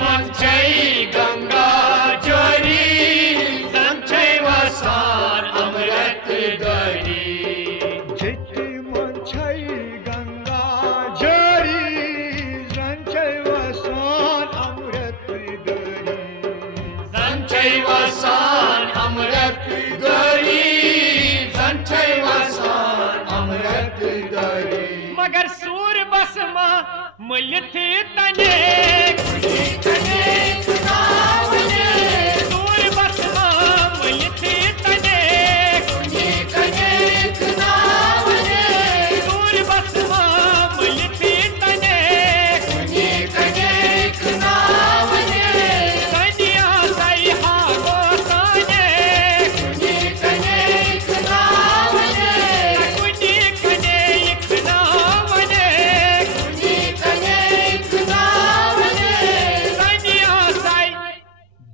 मंचई गंगा जरी संचय वसान अमृत गरी जिति मंचई गंगा जरी संचय वसान अमृत गरी संचय वसान अमृत गरी संचय वसान अमृत गरी मगर सूर बसमा मुल्थ तने सूर बसमा मुल्थ तने सूर बसमा मुल्थ तने कन्या सई हा गोसाने कुनी कने एक नावने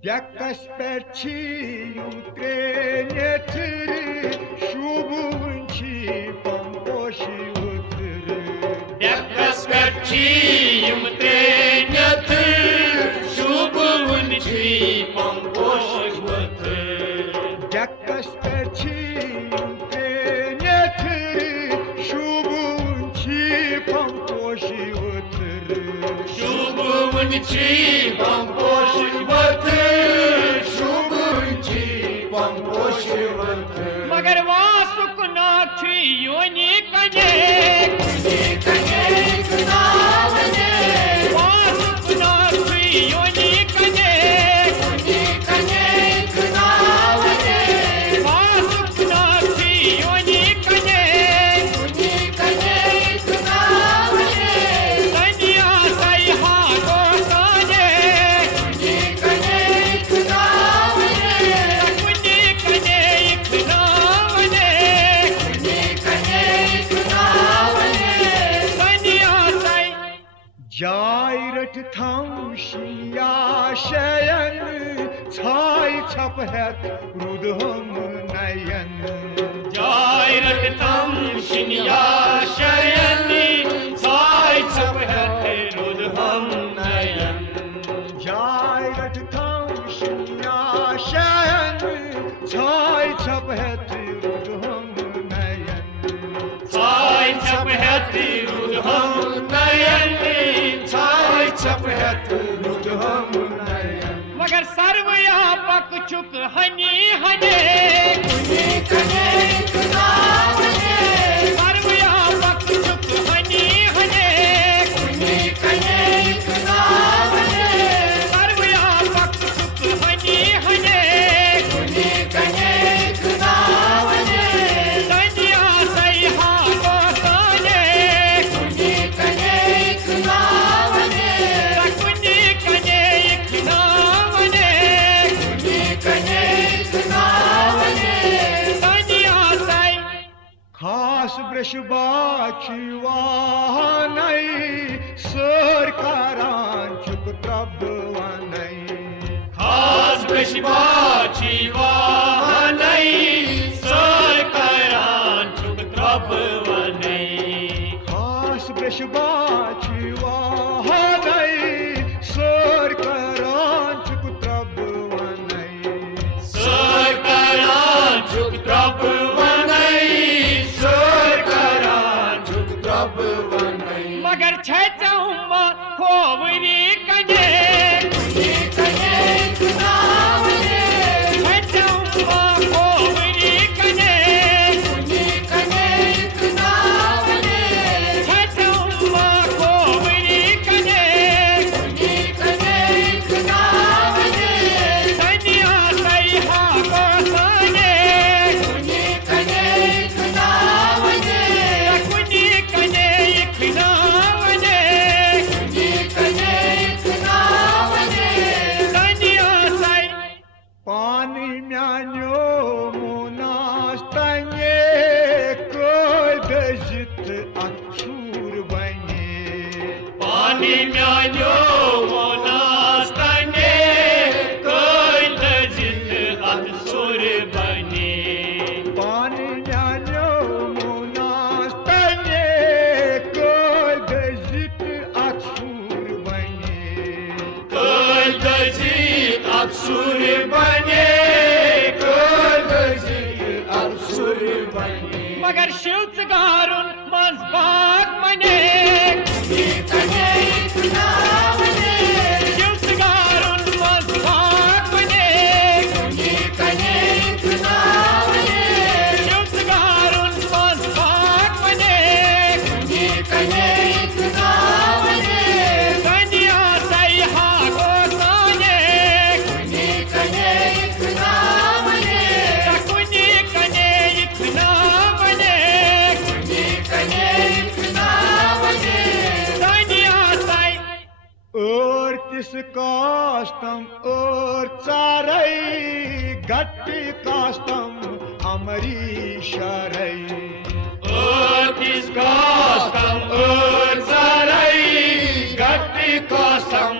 Yakkas perçiyum trenetiri şubunçi pampoşi utırı Yakkas perçiyum trenetiri şubunçi pampoşi utırı Yakkas perçiyum trenetiri şubunçi pampoşi utırı şubunçi pampoşi मगर वासुक नाथ योनि कने वासुक नाथ योनि कने वासुक नाथ योनि कने कन्या सई हा गोसाने Jayrıt tavşiya şeyen Çay çap het rudhum nayen Jayrıt tavşiya şeyen Çay çap het rudhum nayen Jayrıt tavşiya şeyen Çay çap het rudhum nayen Çay çap het rudhum nayen मगर सर्वयापक चुक हनी हने सर्वयापक चुक हनी हने सर्वयापक चुक हनी हने कन्या सई हा गोसाने खास ब्रशबाची वाहनाई सरकारांचुक त्रबवानाई खास ब्रशबाची वाहनाई सरकारांचुक त्रबवानाई खास ब्रशबाची वाहनाई सरकारांचुक त्रबवानाई सरकारांचुक त्रबवानाई मगर छेचौमा खोवरी कने छेचौमा खोवरी कने छेचौमा खोवरी कने कन्या सई हा गोसाने पानी म्यान्यो मुनास्तने कोद जित अक्षूर बने पानी म्यान्यो मोनास्तने कोद जित अक्षूर बने पानी म्यान्यो मुनास्तने कोद जित अक्षूर बने गारुन मंज बाग मने गारुन मंज बाग मने गारुन मंज बाग मने दुनिया सैहा गोसाने कुनी कने इतना मने दुनिया सै और किस कास्तम और चारई गट्टी कास्तम अमरीशरई किस कास्तम सारई गट्टी कास्तम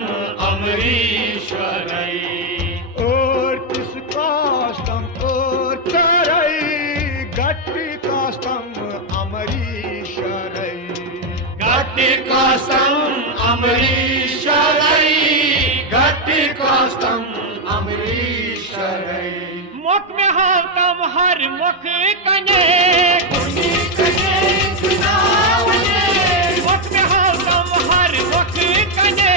अमरीशरई और किस कास्तम और चारई गट्टी कास्तम अमरीशरई गट्टी कास्तम अमरीशरई गट्टी कास्तम अमरीशरई मुख में हावतम हर मुख कने मुख में हावतम हर मुख कने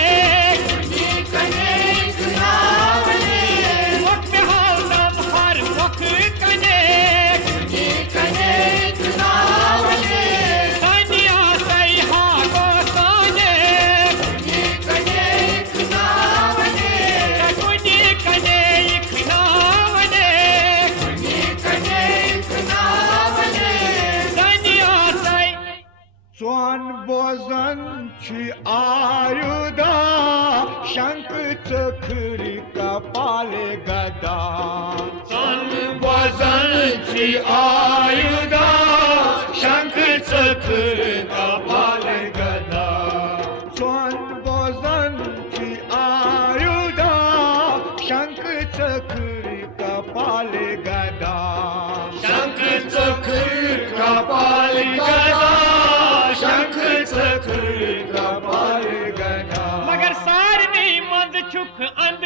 मुख में हावतम हर मुख कने दुनिया सैहा गोसाने कुनी कने इखना मने दुनिया सै स्वान बोजन छी आयुधा शंख चक्र कपाले गदा सन वजन ची आयुधा शंख चक्र कपाल गदा स्वान बोजन छी आयुधा शंख चक्र कपाले गदा शंख चक्र कपाल गदा शंख चक्र कपाल गदा मगर सारनी मंद छुख अंध